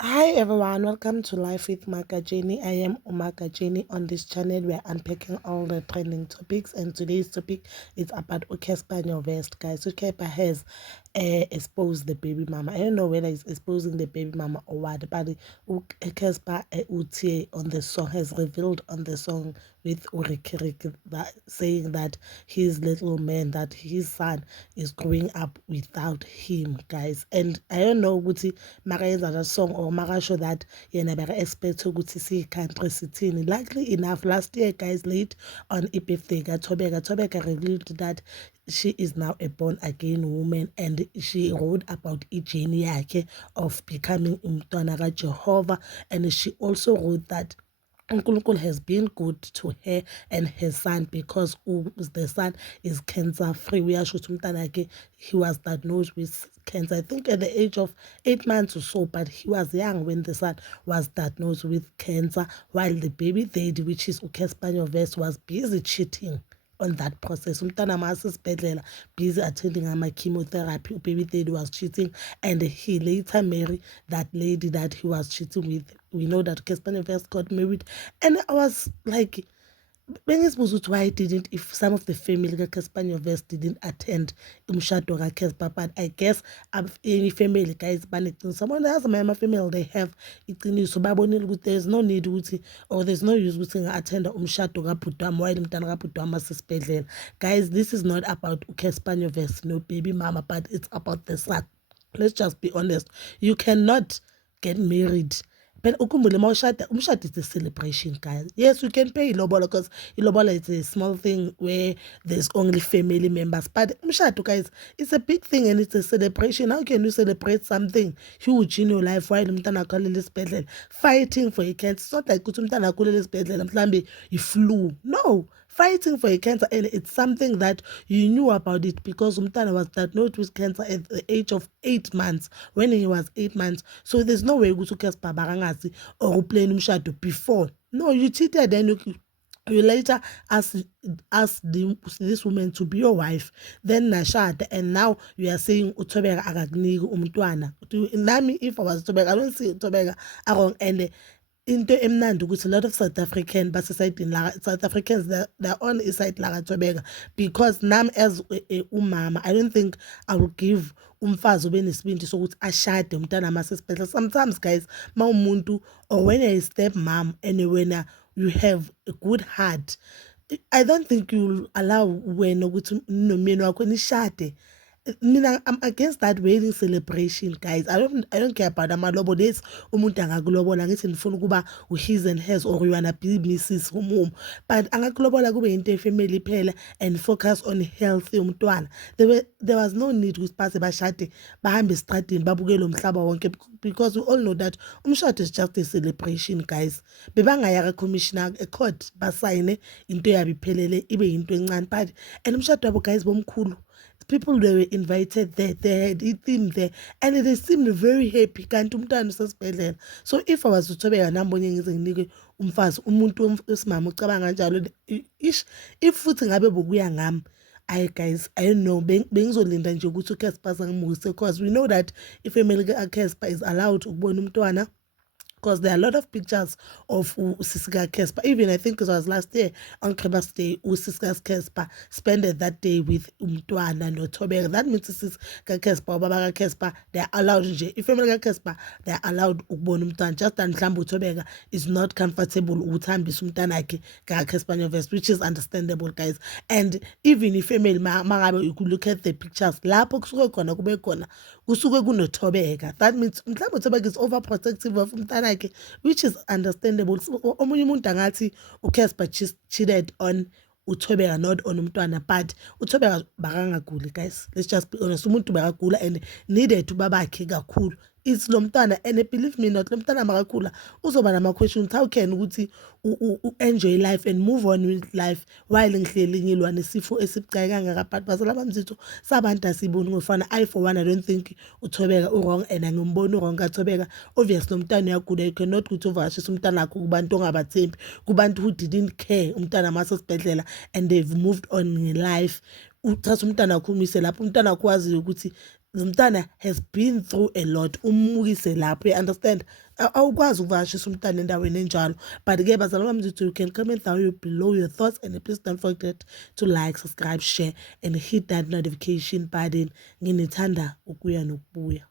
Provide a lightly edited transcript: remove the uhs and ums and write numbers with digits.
Hi everyone, welcome to Life with Makajeni. I am Umakajeni. On this channel. We're unpacking all the trending topics, and today's topic is about Ukespa West, guys. Ukepa has exposed the baby mama. I don't know whether it's exposing the baby mama or what, but Ukespa Utie on the song has revealed on the song with Urikirik that saying that his little man, that his son is growing up without him, guys. And I don't know what makayenza that song or makasho that yena beka-expect ukuthi siyi-country sithini. Likely enough, last year, guys, late on ibirthday kaThobeka revealed that she is now a born again woman, and she wrote about ijeni yakhe of becoming umntwana kaJehova, and she also wrote that uNkulunkulu has been good to her and her son because the son is cancer free. Uyasho ukuthi umntana wakhe, he was diagnosed with cancer, I think at the age of 8 months or so, but he was young when the son was diagnosed with cancer, while the baby daddy, which is Ukespanya Vest, was busy cheating on that process. Umntana masesibhedlela busy attending chemotherapy. Baby daddy was cheating, and he later married that lady that he was cheating with. We know that Casper first got married, and I was like, bengizibuza ukuthi why didn't, if some of the family kaCaspania West didn't attend umshado kaCasper, but I guess any family, guys, baneqiniso. Someone else my family, they have iqiniso, babonile ukuthi there's no need ukuthi, or there's no use ukuthi nga-attenda umshado kabhuti wami while umntana kabhuti wami asesibhedlela. Guys, this is not about uCaspania West no baby mama, but it's about the son. Let's just be honest. You cannot get married. But ukhumbule umshado is a celebration, guys. Yes, we can pay ilobola because ilobola is a small thing where there's only family members. But umshado, guys, it's a big thing and it's a celebration. How can you celebrate something huge in your life while umntana akhulele esibhedlela fighting for a cancer? It's not like ukuthi umntana akhulele esibhedlela mhlambe flu. No, fighting for a cancer, and it's something that you knew about it because umntana was diagnosed with cancer at the age of 8 months, when he was 8 months. So there's no way ukuthi uCasper bakangazi or uplaying umshado before. No, you cheated, and you later ask this woman to be your wife, then nashada, and now you are saying uThobeka akakuniki umntwana. Nami, if I was Thobeka, I don't see Thobeka wrong. And into emnandi ukuthi a lot of South African basesayidini la South Africans, they're on iside la kaThobeka, because nami as umama, I don't think I will give umfazi ube nesibindi sokuthi ashade umntana masesibhedlela. Sometimes, guys, umuntu, or when you're a step mom and when you have a good heart, I don't think you'll allow wena ukuthi nomyeni wakho nishade. Mina, I'm against that wedding celebration, guys. I don't care about amalobolo. Yes, umuntu angakulobola ngithi ngifuna ukuba his and hers, or you wanna be Mrs. Home. But angakulobola kube into efamily phela and focus on health yomntwana. There was no need ukuthi base bashade bahambe estradini babukele umhlaba wonke, because we all know that umshado is just a celebration, guys. Bebangaya commissioner court basayine into yabo iphelele ibe into encane, but and umshado wabo, guys, bomkhulu, people, they were invited there, they had a theme there, and they seemed very happy kanti umntwana usesibhedlela. So if I was uThobeka nambonye ngize nginike umfazi umuntu wesimama ucabanga kanjalo, if futhi ngabe bokuya ngami, I, guys, I don't know, bengizolinda nje ukuthi uCasper angimukise, because we know that ifamily kaCasper is allowed ukubona umntwana, because there are a lot of pictures of Usisika Casper. Even I think it was last year on Christmas Day, Usisika Casper spent that day with Umtwana no Thobeka. That means Usisika Casper, Baba Casper, they are allowed. If you Casper, they are allowed ukubona umntwana. Just that mhlambe uThobeka is not comfortable ukuthambisa umntwana wakhe kaCasper Nyovest, which is understandable, guys. And even if family mangabe, you could look at the pictures, lapho kusuke khona kube khona kusuke kunoThobeka. That means mhlambe uThobeka is overprotective of umntwana wakhe, which is understandable. Omunye umuntu angathi uCasper cheated on uThobeka, not on umntwana, but uThobeka bakangaguli, guys. Let's just be honest, umuntu bakagula and needed ubabakhe kakhulu. It's lo mntwana, and believe me not, lo mntwana makakhula uzoba nama-questions. How can ukuthi enjoy life and move on with life while ngihleli ngilwa nesifo esibucayi kangaka? But bazala bamzitho sabantu asiboni ngofana. I for one, I don't think uThobeka wrong, and angimboni wrong kaThobeka. Obviously umntwana uyagula, you cannot ukuthi uvashise umntwana wakho kubantu ongabathembi, kubantu who didn't care umntwana masesibhedlela and they've moved on in life. Uthatha umntwana wakho umise lapho, umntwana wakho waziyo ukuthi umntana has been through a lot, umukise lapho, you understand? awukwazi ukuvakashisa umntana endaweni enjalo. But-ke bazalwane bami ngithi you can comment down below your thoughts, and please don't forget to like, subscribe, share and hit that notification button. Nginithanda ukuya nokubuya.